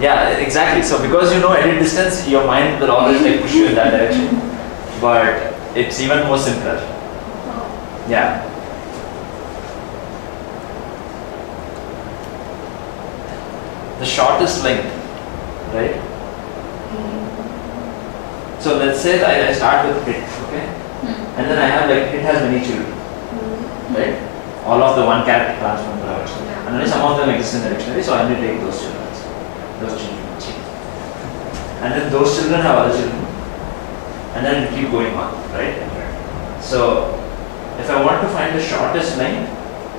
Yeah, exactly. So because you know edit distance, your mind will always like push you in that direction. But it's even more simpler. Yeah. The shortest length, right? So let's say that I start with hit, okay? And then I have like hit has many children, right? All of the one character transform products. And only some of them exist in the dictionary, so I only take those children. And then those children have other children. And then it keep going on, right? So if I want to find the shortest length,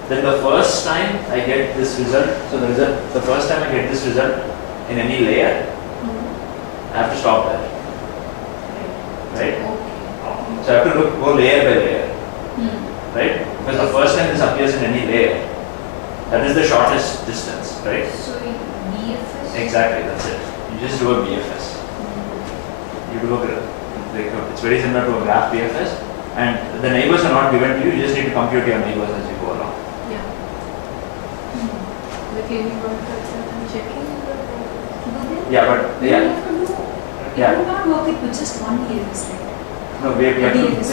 then the first time I get this result, so the first time I get this result in any layer, I have to stop there. Right? So I have to go layer by layer. Right? Because the first time this appears in any layer, that is the shortest distance, right? So BFS? Exactly, that's it. You just do a BFS. You do it's very similar to a graph BFS, and the neighbors are not given to you, you just need to compute your neighbors as you go along. Yeah. But can you I'm checking Yeah, but yeah. It will not work with just one BFS, right? No, we have to BFS.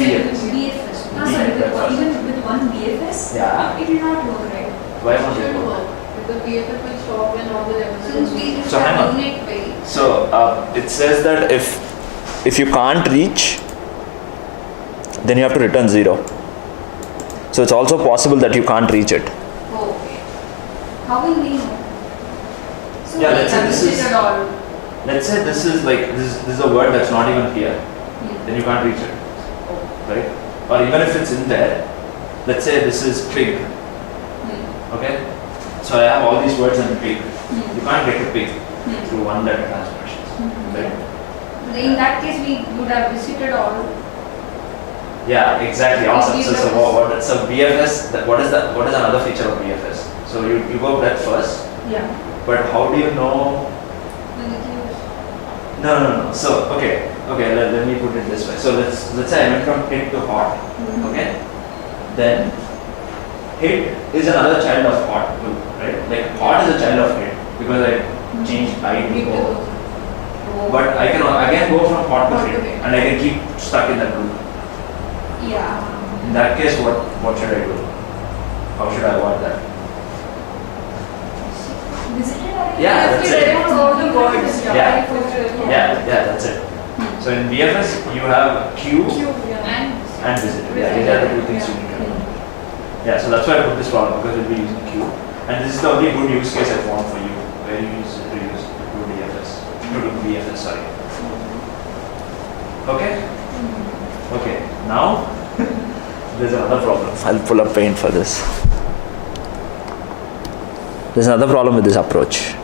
BFS. Sorry, even with one BFS, Yeah. it will not work, right? Why won't should it work? work. Because BFF will stop when all the levels Since we just So hang have on. unit way. So it says that if you can't reach, then you have to return 0. So it's also possible that you can't reach it. Oh, okay. How will we know? So Yeah, let's say Have this you is- visited all? Let's say this is like this is a word that's not even here, then you can't reach it, right? Or even if it's in there, let's say this is pig, okay? So I have all these words in pig. You can't get a pig through one letter transformations, right? In that case, we would have visited all. Yeah, exactly. Awesome. So BFS. so BFS. What is another feature of BFS? So you go breadth first, Yeah. but how do you know? No. So okay. Let me put it this way. So let's say I went from hit to hot. Okay. Then hit is another child of hot, right? Like hot is a child of hit because I changed I to go. But I can again go from hot to hit, and I can keep stuck in that loop. Yeah. In that case, what should I do? How should I avoid that? visited or Yeah, that's it. All the words. Yeah. Yeah, that's it. So in BFS, you have queue and visit. Yeah, these are the two things you need to know. Yeah, so that's why I put this problem because we'll be using queue. And this is the only good use case I found for you where you use it to do BFS, sorry. Okay? Okay, now there's another problem. I'll pull up paint for this. There's another problem with this approach.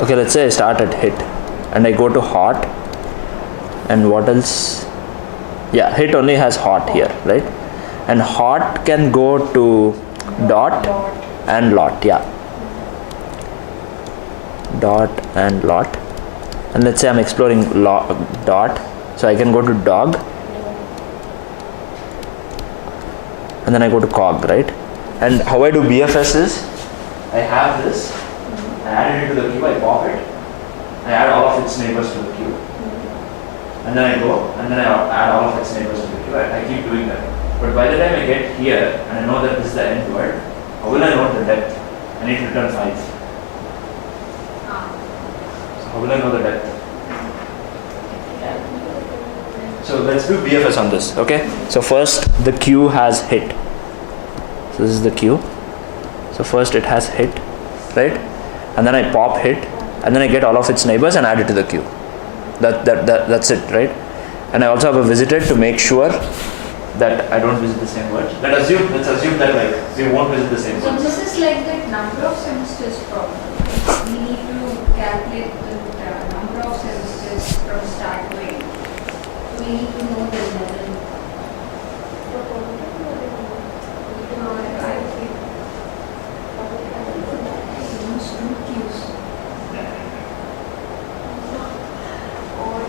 Okay, let's say I start at hit and I go to hot, and what else? Yeah, hit only has hot here, right? And hot can go to dot and lot, yeah. Dot and lot. And let's say I'm exploring dot, so I can go to dog, and then I go to cog, right? And how I do BFS is, I have this, I add it into the queue, I pop it, I add all of its neighbors to the queue, and then I go, and then I add all of its neighbors to the queue, I keep doing that. But by the time I get here, and I know that this is the end word, how will I know the depth? I need to return 5. So how will I know the depth? So let's do BFS on this, okay? So first the queue has hit. So this is the queue. So first it has hit, right? And then I pop hit, and then I get all of its neighbors and add it to the queue. That's it, right? And I also have a visited to make sure that I don't visit the same words. Let's assume that like we won't visit the same So words. this is like the number of semesters problem. We need to calculate the number of semesters from start to end. We need to know the level.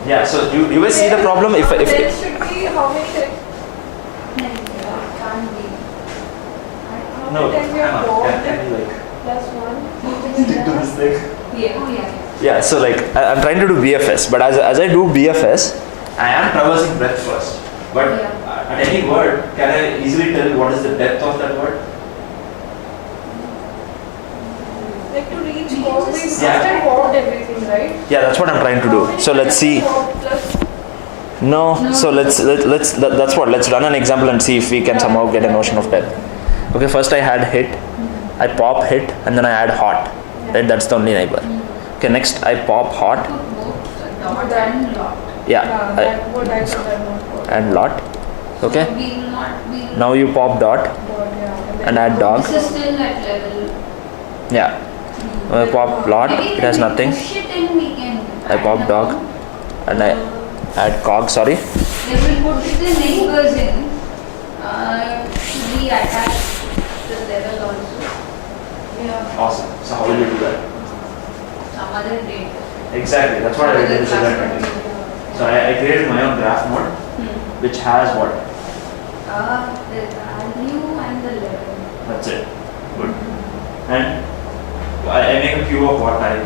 Yeah, so you will see the problem if there should be how many Can't be. No, After 10 you hang have on. walked Can you like plus 1, stick to this thing? Yeah, oh yeah. Yeah, so like I'm trying to do BFS, but as I do BFS, I am traversing breadth first. But Yeah. at any word, can I easily tell what is the depth of that word? like to reach We walk, can we just- must have walked everything, right? Yeah, that's what I'm trying to do. So let's see. Walked plus No, No. so that's what. Let's run an example and see if we can somehow get a notion of depth. Okay, first I had hit, I pop hit, and then I add hot. Right, that's the only neighbor. Okay, next I pop hot. Put both dot and lot. Yeah, that what I said I not got. and lot. Okay, So we'll not, we'll. now you pop dot Got, yeah. and add dog. This is still at level. Yeah, I pop lot. Maybe It has when we nothing. push it in, we can. I pop add dog. amount. And I add cog. Sorry. Then we'll put the neighbors in. To be attached to the level also. Yeah. Awesome. So how will you do that? Some other data. Exactly. That's what I did in the Other center. class. So I created my own graph node, which has what? The value and the level. That's it. Good. And I make a queue of what type?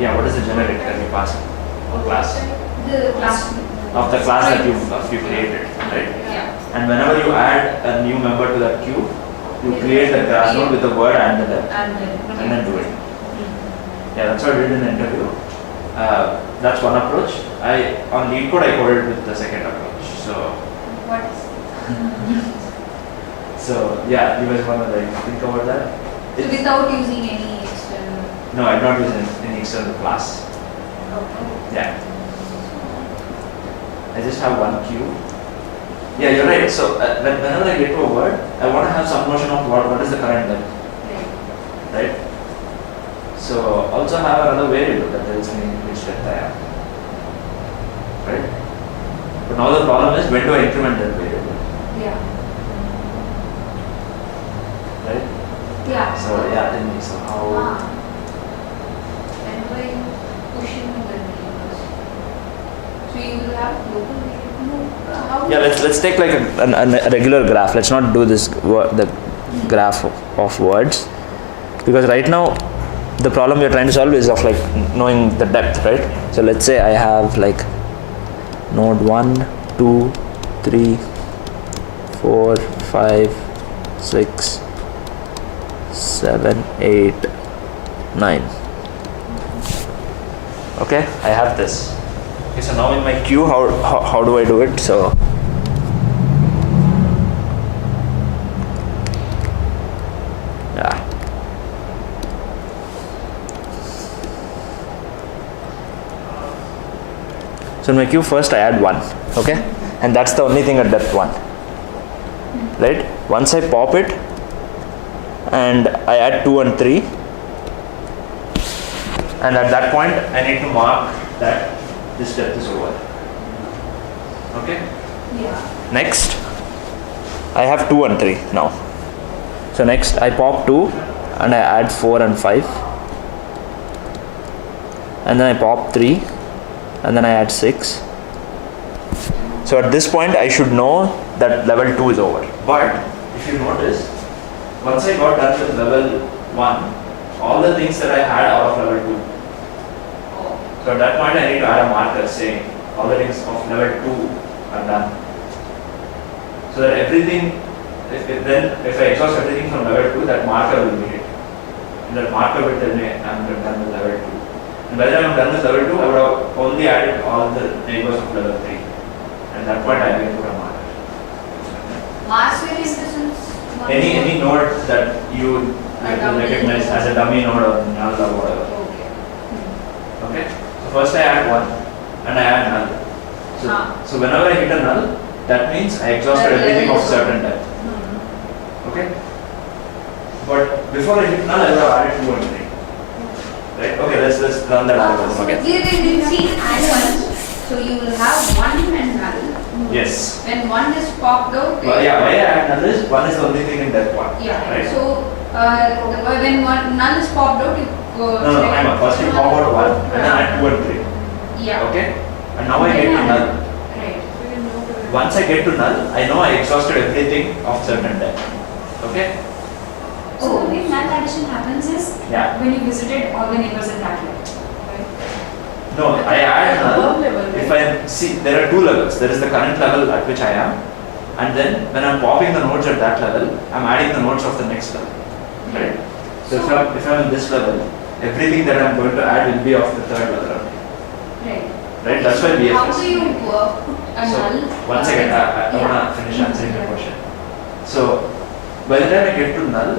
Yeah, what is the generic that you pass? Or class? The class. Of the class that you created, right? Yeah. And whenever you add a new member to that queue, you create the graph node with the word and the depth, and then do it. Yeah, that's what I did in the interview. That's one approach. On LeetCode I coded with the second approach. So yeah, you guys wanna like think about that? So without using any external. No, I'm not using any external class. Yeah. I just have one queue. Yeah, you're right. So whenever I get to a word, I want to have some notion of what is the current length, right? So also have another variable that tells me which depth I am, right? But now the problem is when do I increment that variable, Yeah. right? Yeah. So yeah, tell me, so how? Whenever you push in the neighbors, so you will have local variable. How? Yeah, let's take like a regular graph. Let's not do this the graph of words, because right now the problem we're trying to solve is of like knowing the depth, right? So let's say I have like node 1, 2, 3, 4, 5, 6, 7, 8, 9. Okay, I have this. Okay, so now in my queue, how do I do it? So yeah. So in my queue first I add 1, okay? And that's the only thing at depth 1. Right? Once I pop it and I add 2 and 3, and at that point I need to mark that this depth is over. Okay? Yeah. Next, I have 2 and 3 now. So next I pop 2 and I add 4 and 5. And then I pop 3 and then I add 6. So at this point I should know that level 2 is over. But if you notice, once I got done with level 1, all the things that I had are of level 2. So at that point I need to add a marker saying all the things of level 2 are done. So that everything, if I exhaust everything from level 2, that marker will be hit. And that marker will tell me I'm done with level 2. And by the time I'm done with level 2, I would have only added all the neighbors of level 3. And at that point I will put a marker. Mass variance distance. Any node that you recognize as a dummy node or null or whatever. Okay. Okay? So first I add 1 and I add null. So whenever I hit a null, that means I exhausted That everything level of is certain depth. Okay? But before I hit null, I would have added 2 and 3. Right? Okay, let's run that algorithm again. See, add one. So you will have 1 and null. Yes. When 1 is popped out. Well, yeah, why I add null is 1 is the only thing in depth 1. Yeah. Right? So when one null is popped out, you go. No, hang on. First you pop out 1 and then add 2 and 3. Yeah. Okay? And now I get to null. Right. We will know the Once I get to null, I know I exhausted everything of certain depth. Okay? So the way null addition happens is Yeah. when you visited all the neighbors in that level, right? No, I add null. Above level, If right? I see, there are two levels. There is the current level at which I am, and then when I'm popping the nodes at that level, I'm adding the nodes of the next level. Right? So if I'm in this level, everything that I'm going to add will be of the third level only. Right. Right? That's why we How have do you put a So, null? Once again, I Yeah. want to finish answering your Yeah. question. So, by the time I get to null,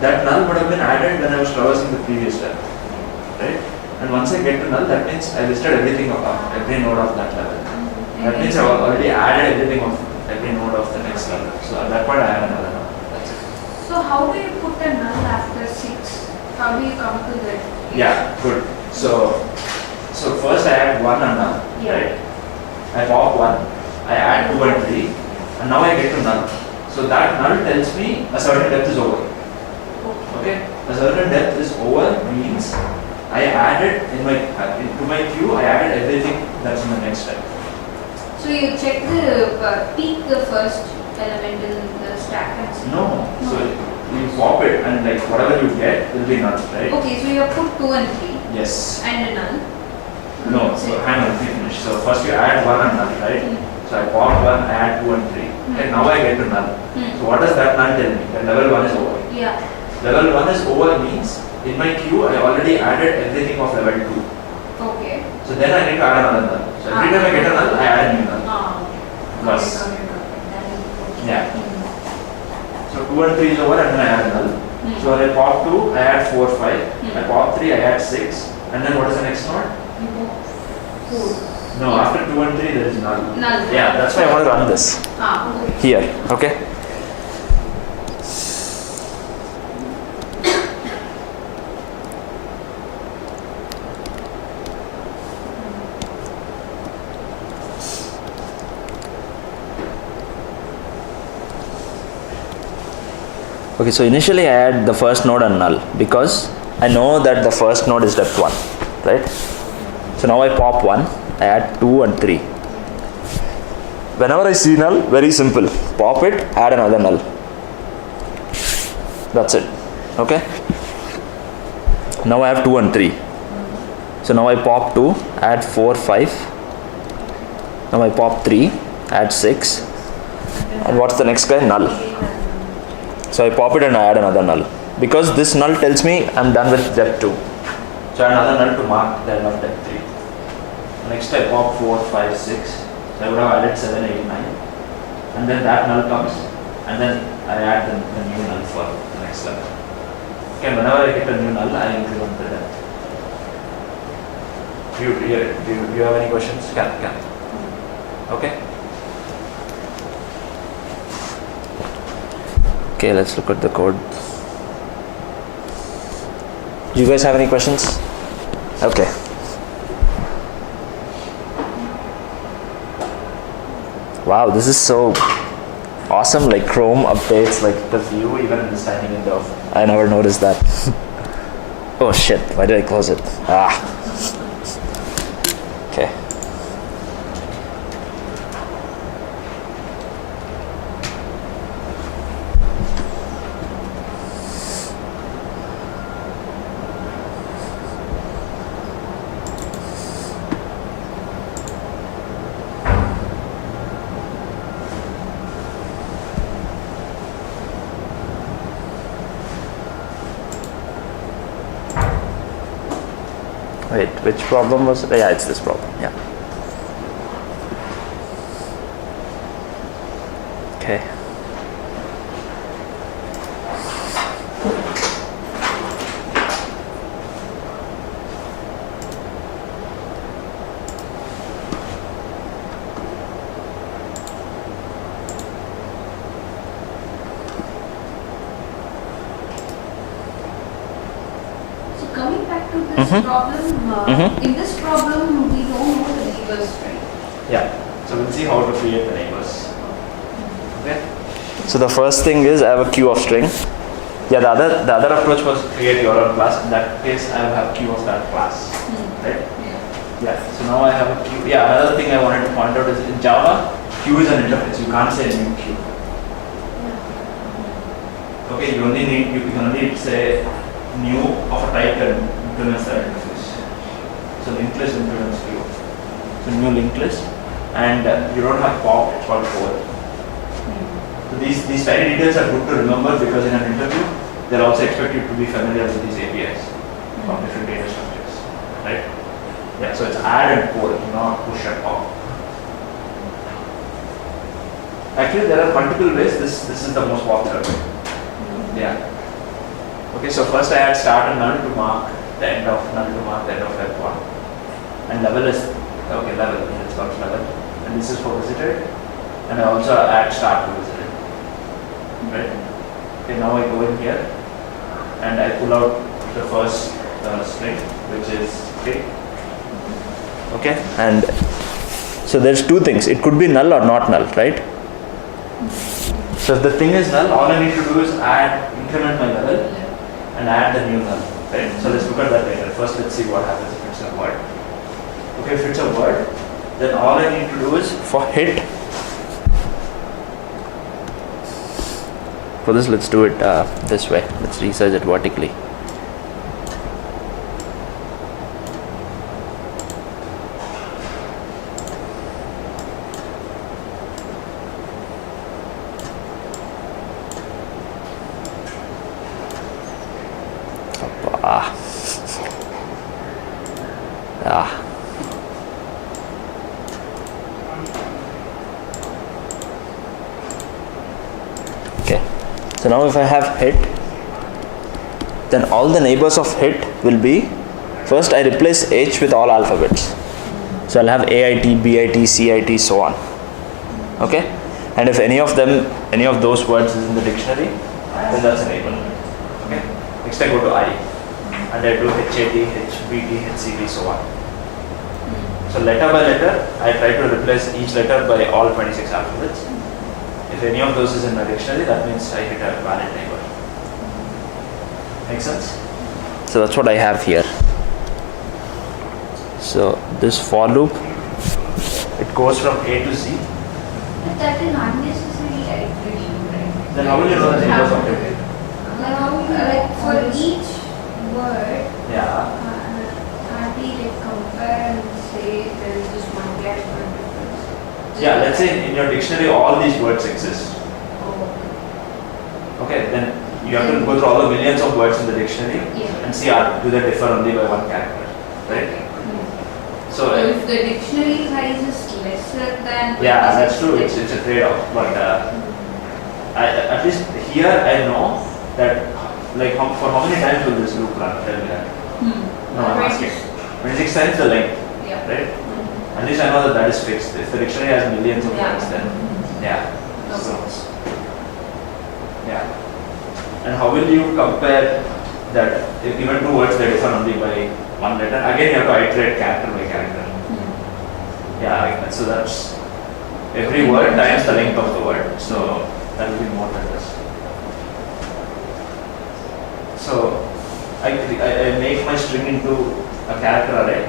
that null would have been added when I was traversing the previous level. Right? And once I get to null, that means I listed everything of every node of that level. That means I've already added everything of every node of the next level. So at that point I have another node. That's it. So how do you put a null after 6? How do you come to that? Yeah, good. So first I add 1 and null, Yeah. right? I pop 1, I add 2 and 3, and now I get to null. So that null tells me a certain depth is over. Okay? A certain depth is over means I added into my queue, I added everything that's in the next step. So you check the peak the first element in the stack and see. No. So you pop it and like whatever you get will be null, right? Okay, so you have put 2 and 3 Yes. and a null. No, so hang on, let me finish. So first you add 1 and null, right? So I pop 1, I add 2 and 3. And now I get to null. So what does that null tell me? That level 1 is over. Yeah. Level 1 is over means in my queue I already added everything of level 2. Okay. So then I need to add another null. So every time I get a null, I add a new null. Plus. Yeah. So 2 and 3 is over and then I add a null. So when I pop 2, I add 4, 5. I pop 3, I add 6. And then what is the next node? No, after 2 and 3 there is null. Null. Yeah, that's why I want to run this Okay. here. Okay. Okay, so initially I add the first node and null because I know that the first node is depth 1, right? So now I pop 1, I add 2 and 3. Whenever I see null, very simple. Pop it, add another null. That's it. Okay? Now I have 2 and 3. So now I pop 2, add 4, 5. Now I pop 3, add 6. And what's the next guy? Null. So I pop it and I add another null. Because this null tells me I'm done with depth 2. So I add another null to mark the end of depth 3. Next I pop 4, 5, 6. So I would have added 7, 8, 9. And then that null comes. And then I add the new null for the next level. Okay, whenever I get a new null, I increment the depth. Do you have any questions? Can. Okay. Okay, let's look at the code. Do you guys have any questions? Okay. Wow, this is so awesome. Like Chrome updates like the view even in this tiny window. I never noticed that. Oh shit, why did I close it? Okay. Wait, which problem was it? Yeah, it's this problem. Yeah. Okay. So coming back to this problem, in this problem we don't know the neighbors, right? Yeah. So we'll see how to create the neighbors. Okay. So the first thing is I have a queue of string. Yeah, the other approach was create your own class. In that case, I will have queue of that class. Right? Yeah. Yeah. So now I have a queue. Yeah. Another thing I wanted to point out is in Java, Q is an interface. You can't say new Q. Okay, you can only say new of a type that implements that interface. So linked list implements Q. So new linked list, and you don't have pop. It's called core. So these tiny details are good to remember because in an interview, they'll also expect you to be familiar with these APIs from different data structures, right? Yeah, so it's add and pull, not push and pop. Actually, there are multiple ways. This is the most popular way. Yeah. Okay, so first I add start and null to mark the end of F1. And level is, okay, level, it's called level. And this is for visited. And I also add start to visited. Right? Okay, now I go in here and I pull out the first string, which is okay. Okay, and so there's two things. It could be null or not null, right? So if the thing is null, all I need to do is increment my level and add the new null, right? So let's look at that later. First, let's see what happens if it's a word. Okay, if it's a word, then all I need to do is for hit. For this, let's do it this way. Let's resize it vertically. Okay, so now if I have hit, then all the neighbors of hit will be, first I replace H with all alphabets. So I'll have AIT, BIT, CIT, so on. Okay, and if any of those words is in the dictionary, then that's an able. Okay, next I go to I, and I do HAT, HBT, HCT, so on. So letter by letter, I try to replace each letter by all 26 alphabets. If any of those is in the dictionary, that means I hit a valid neighbor. Make sense? So that's what I have here. So this for loop, it goes from A to Z. But that is unnecessary iteration, right? Then how will you know the neighbors of it? Like for each word, Yeah. have we like compare and say there is just one character difference? Yeah, let's say in your dictionary all these words exist. Oh, Okay, then you have to go through all the millions of words in the dictionary yeah. and see do they differ only by one character, right? So So if the dictionary size is lesser than yeah, that's 26, true. It's a trade-off, but at least here I know that like for how many times will this loop run? Tell me that. No, I'm asking. 26 times the length, Yeah. right? At least I know that is fixed. If the dictionary has millions of Yeah. words, then yeah. Okay. So, yeah. And how will you compare that if given two words they differ only by one letter? Again, you have to iterate character by character. Yeah, so that's every word times the length of the word. So that will be more than this. So I make my string into a character array,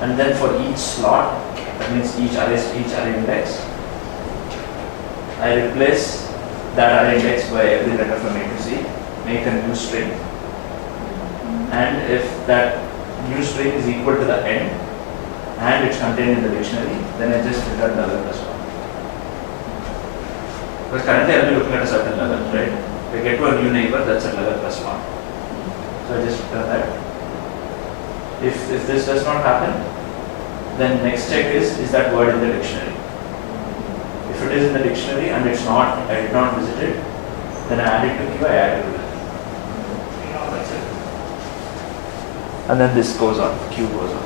and then for each slot, that means each array index, I replace that array index by every letter from A to Z, make a new string, and if that new string is equal to the end and it's contained in the dictionary, then I just return the level plus 1. Because currently I'll be looking at a certain level, right? If I get to a new neighbor, that's at level plus 1. So I just return that. If this does not happen, then next check is that word in the dictionary? If it is in the dictionary and it's not, I did not visit it, then I add it to Q, I add it to it. That's it. And then this goes on, Q goes on.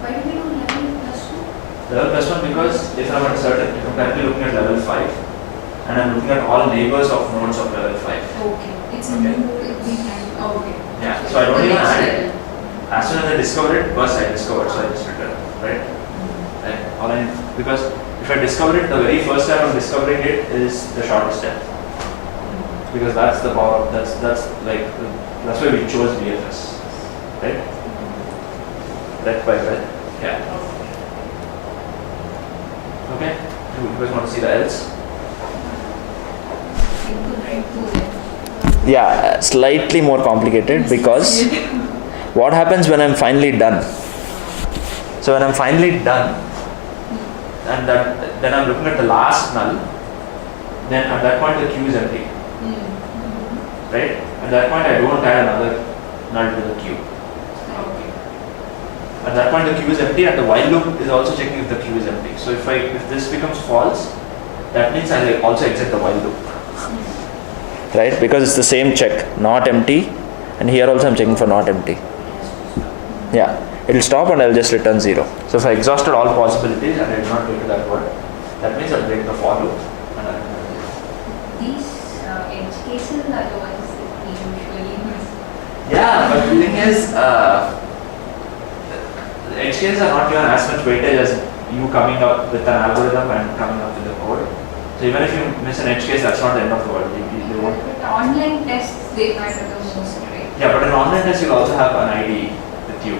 Why do we do level plus 2? Level plus 1 because if I'm currently looking at level 5 and I'm looking at all neighbors of nodes of level 5. Okay. It's a Okay. new okay. Yeah, so I don't even add it. As soon as I discover it, first I discovered, so I just return, right? And because if I discover it, the very first time of discovering it is the shortest step. Because that's the power of, that's why we chose BFS, right? breadth by breadth. Yeah. Okay. You guys want to see the else? Into right to Yeah, slightly more complicated because what happens when I'm finally done? So when I'm finally done, and then I'm looking at the last null, then at that point the queue is empty, right? At that point I don't add another null to the queue. Okay. At that point the queue is empty and the while loop is also checking if the queue is empty. So if this becomes false, that means I also exit the while loop. Right? Because it's the same check, not empty, and here also I'm checking for not empty. Yeah, it'll stop and I'll just return 0. So if I exhausted all possibilities and I did not get to that word, that means I'll break the for loop and I'll return 0. These edge cases are the ones that we usually use. Yeah, but the thing is, the edge cases are not given as much weightage as you coming up with an algorithm and coming up with the code. So even if you miss an edge case, that's not the end of the world. They won't. But the online tests, they matter the most, right? Yeah, but in online test, you'll also have an ID with you.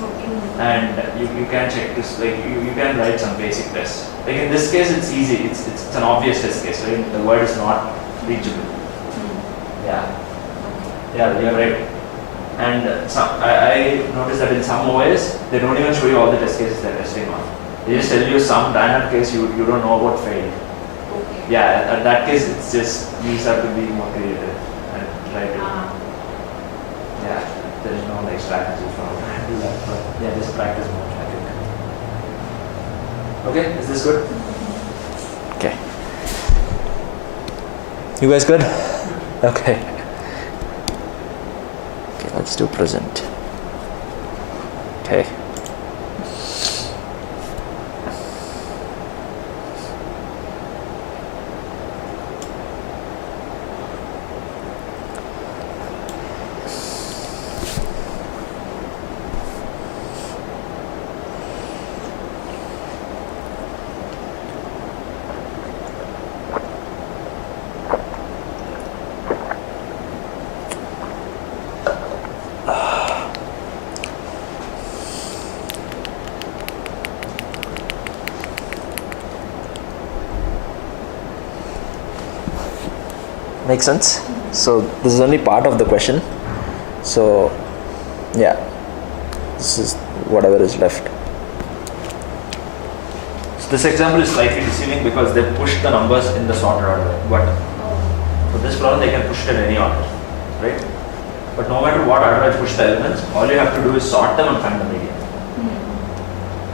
Okay. And you can check this, like you can write some basic tests. Like in this case, it's easy. It's an obvious test case, right? The word is not reachable. Yeah. Yeah, you're right. And I noticed that in some OS, they don't even show you all the test cases they're testing on. They just tell you some random case you don't know about failed. Okay. Yeah, at that case, it's just you just have to be more creative and try to. Yeah, there's no like strategy for how to handle that, but yeah, just practice more. I think. Okay, is this good? Okay. You guys good? Okay. Okay, let's do present. Okay. Makes sense? So this is only part of the question. So yeah, this is whatever is left. So this example is slightly deceiving because they pushed the numbers in the sorted order. But for this problem they can push it in any order, right? But no matter what order I push the elements, all you have to do is sort them and find the median.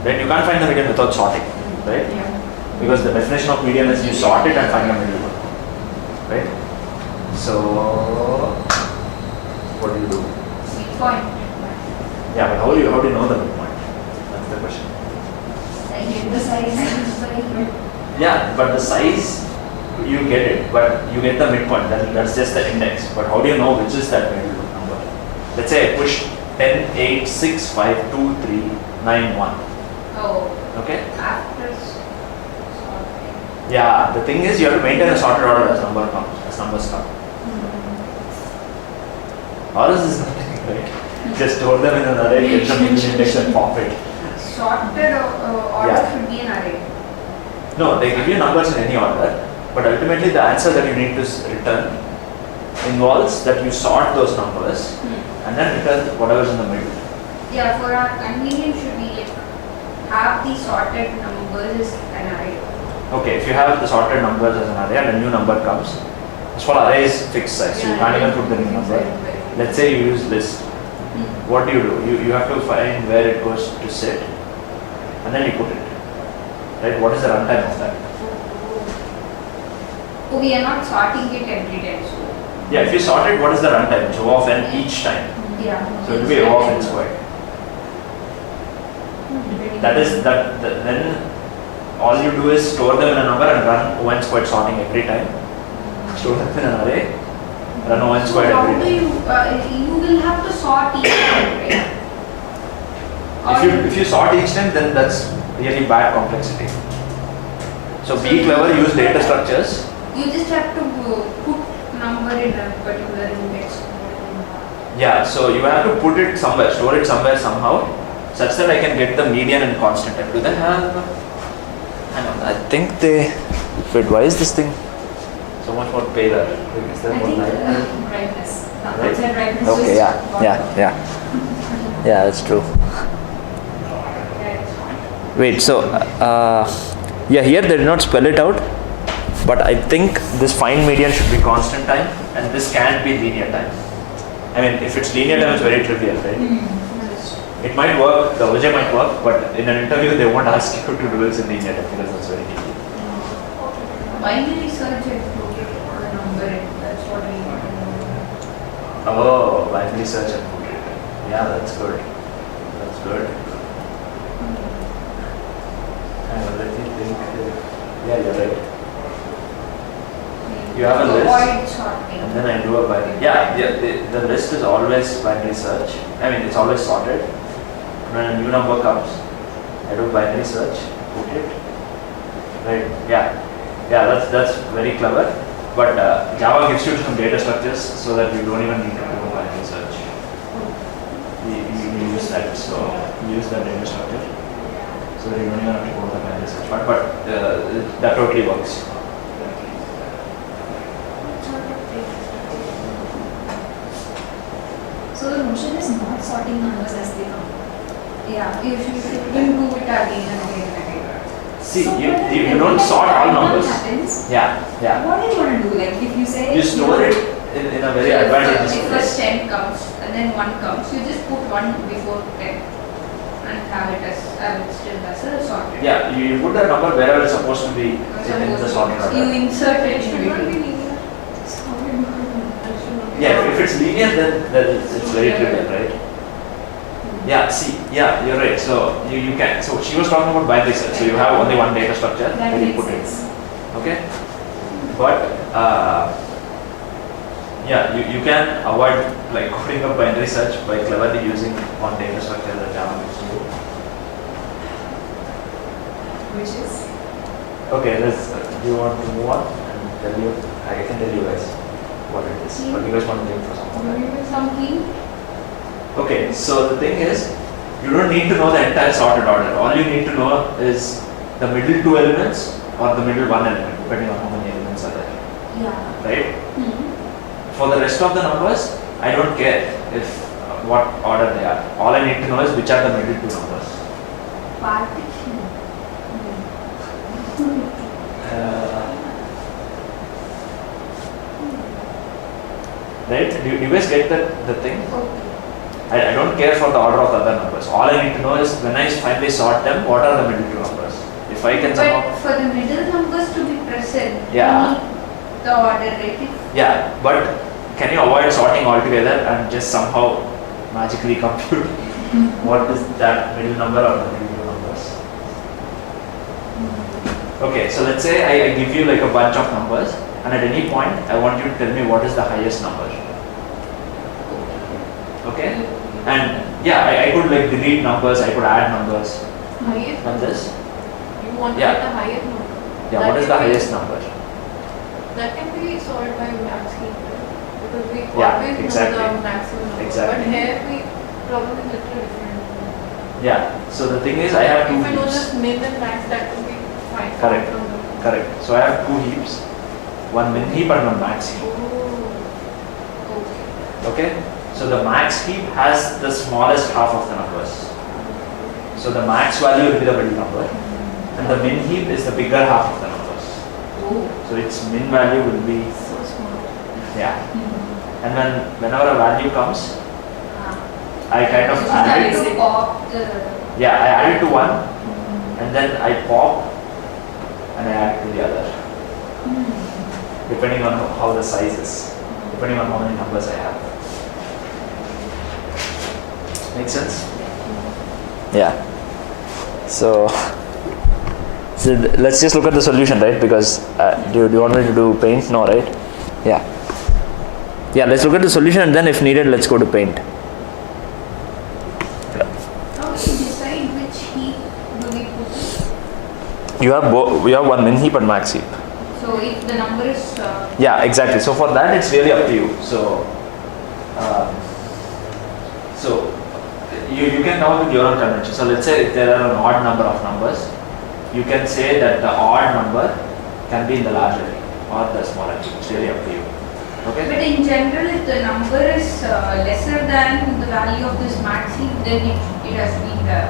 Right? You can't find the median without sorting, right? Yeah. Because the definition of median is you sort it and find the middle one, right? So, what do you do? Midpoint. Yeah, but how do you know the midpoint? That's the question. I get the size by. Yeah, but the size, you get it, but you get the midpoint, that's just the index. But how do you know which is that middle number? Let's say I push 10, 8, 6, 5, 2, 3, 9, 1. Oh, Okay? after sorting. Yeah, the thing is you have to maintain a sorted order as numbers come. Or else is nothing, right? Just store them in an array, get some index and pop it. Sorted order Yeah. should be an array. No, they give you numbers in any order, but ultimately the answer that you need to return involves that you sort those numbers and then return whatever's in the middle. Yeah, for our convenience should be like have the sorted numbers as an array. Okay, if you have the sorted numbers as an array and a new number comes, as for array is fixed size, so you can't even put the new number. Let's say you use list. What do? You have to find where it goes to sit and then you put it. Right? What is the runtime of that? Oh, we are not sorting it every time, so. Yeah, if you sort it, what is the runtime? It's O of n each time. Yeah. So it will be O of n squared. That is then all you do is store them in a number and run O n squared sorting every time. Store them in an array, run O n So squared how every do time. you will have to sort each time, right? If you sort each time, then that's really bad complexity. So be clever, use data structures. You just have to put number in a particular index. Yeah, so you have to put it somewhere, store it somewhere somehow, such that I can get the median and constant time. Do they have? Hang on, I think they. Wait, why is this thing so much more paler? Is there I more think light? brightness. Right? Outside brightness. Okay, just yeah. Yeah, that's true. Wait, so yeah, here they did not spell it out, but I think this fine median should be constant time, and this can't be linear time. I mean, if it's linear time, it's very trivial, right? It might work, the OJ might work, but in an interview, they won't ask you to do this in linear time because that's very trivial. Binary search and put the number in, that's what we want to know. Oh, binary search and put it. Yeah, that's good. That's good. Let me think. Yeah, you're right. You have a list. Avoid sorting. And then I do a binary. Yeah, the list is always binary search. I mean, it's always sorted. When a new number comes, I do binary search, put it. Right. Yeah, that's very clever. But Java gives you some data structures so that you don't even need to do a binary search. You use that. So you use that data structure so that you don't even have to go to the binary search part. But that totally works. So the notion is not sorting numbers as they come. Yeah, you shouldn't do it again and again and again. See, So you when don't sort all every time numbers. one happens, Yeah. what do you want to do? Like if you say You store it in a very advantageous If place. first 10 comes and then 1 comes, you just put 1 before 10 and have it still as a sorted. Yeah, you put that number wherever it's supposed to be in the sorted You order. insert it It should not be in linear. Yeah, if it's linear, then it's very trivial, right? Yeah, see, yeah, you're right. So you can. So she was talking about binary search. So you have only one data structure, that then you makes put it. sense. Okay, but yeah, you can avoid like coding up binary search by cleverly using one data structure that Java gives you. Which is Okay, do you want to move on and tell you? I can tell you guys what it is. But you guys want to think for some more time. some key. Okay, so the thing is, you don't need to know the entire sorted order. All you need to know is the middle 2 elements or the middle 1 element, depending on how many elements are there, yeah. right? For the rest of the numbers, I don't care if what order they are. All I need to know is which are the middle 2 numbers. Partition. Right? Do you guys get the thing? I don't care for the order of the other numbers. All I need to know is when I finally sort them, what are the middle 2 numbers? If I can somehow. But for the middle numbers to be present, Yeah. you need the order, right? Yeah, but can you avoid sorting altogether and just somehow magically compute what is that middle number or the middle 2 numbers? Okay, so let's say I give you like a bunch of numbers, and at any point I want you to tell me what is the highest number. Okay? And yeah, I could like delete numbers, I could add numbers Highest. from this. You want to Yeah. get the highest number. Yeah, That what is the can be- highest number? That can be solved by max heap, right? Because we Yeah, always exactly. know the maximum number. Exactly. But here we problem is little different. Yeah, so the thing is I have two If I know heaps. just min and max, that can be fine. Correct. From the Correct. So I have 2 heaps, one min heap and one max heap. Oh, okay. Okay? So the max heap has the smallest half of the numbers. So the max value will be the middle number, and the min heap is the bigger half of the numbers. Oh, So its min value will be, so small. yeah. And whenever a value comes, Ah. I kind of You add have it. to pop the. Yeah, I add it to one, and then I pop, and I add it to the other, depending on how the size is, depending on how many numbers I have. Make sense? Yeah. So let's just look at the solution, right? Because do you want me to do paint? No, right? Yeah. Yeah, let's look at the solution, and then if needed, let's go to paint. How do you decide which heap do we put? You have one min heap and max heap. So if the number is Yeah, exactly. So for that, it's really up to you. So you can come up with your own convention. So let's say if there are an odd number of numbers, you can say that the odd number can be in the larger key or the smaller key. It's really up to you. Okay? But in general, if the number is lesser than the value of this max heap, then it has been the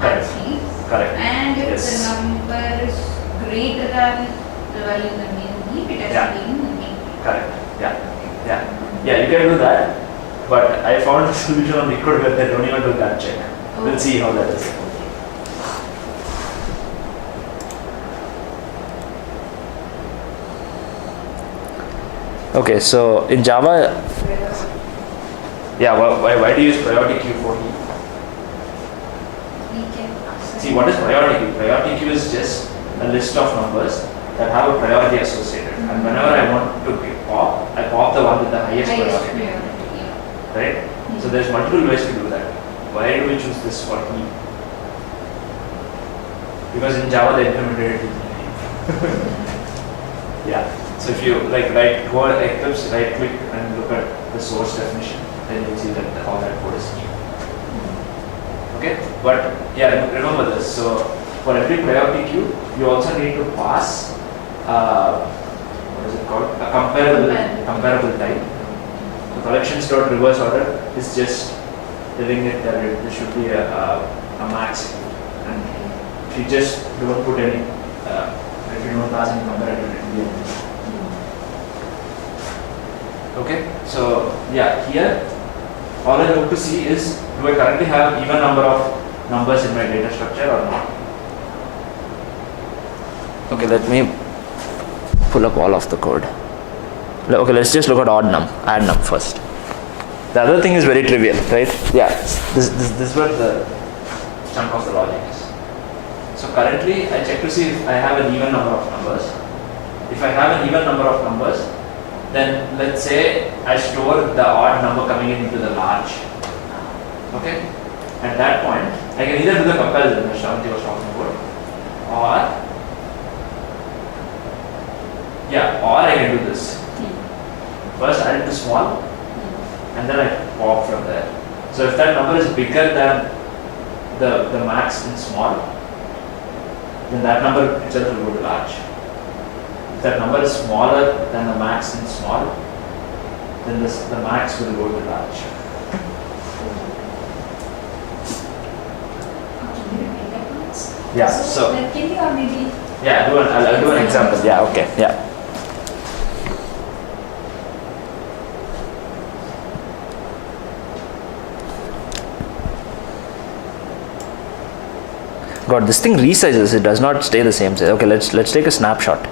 max heap. Correct. And if Yes. the number is greater than the value of the main heap, it has Yeah. been the main heap. Correct. Yeah. Yeah. Yeah, you can do that. But I found a solution on Liquid where they don't even do that check. We'll see how that is. Okay, so in Java, yeah, why do you use priority queue for heap? We can access. See, what is priority queue? Priority queue is just a list of numbers that have a priority associated. And whenever I want to pop, I pop the one with the highest priority. Yeah. Right? So there's multiple ways to do that. Why do we choose this for heap? Because in Java they implemented it with heap. Yeah. So if you go to Eclipse, right click and look at the source definition, then you'll see that all that code is heap. Okay? But yeah, remember this. So for every priority queue, you also need to pass what is it called? A comparable type. So collections.reverse order is just telling it that there should be a max. And if you just don't put any, if you don't pass any comparative, it will be empty. Okay, so yeah, here all I look to see is, do I currently have even number of numbers in my data structure or not? Okay, let me pull up all of the code. Okay, let's just look at add num first. The other thing is very trivial, right? Yeah, this is what the chunk of the logic is. So currently I check to see if I have an even number of numbers. If I have an even number of numbers, then let's say I store the odd number coming into the large. Okay? At that point, I can either do the comparison that Shravanti was talking about, or I can do this. First add it to small, and then I pop from there. So if that number is bigger than the max in small, then that number itself will go to large. If that number is smaller than the max in small, then the max will go to large. Yeah, so Like, can you or maybe yeah, I'll do an example. Yeah, okay, yeah. God, this thing resizes, it does not stay the same size. Okay, let's take a snapshot.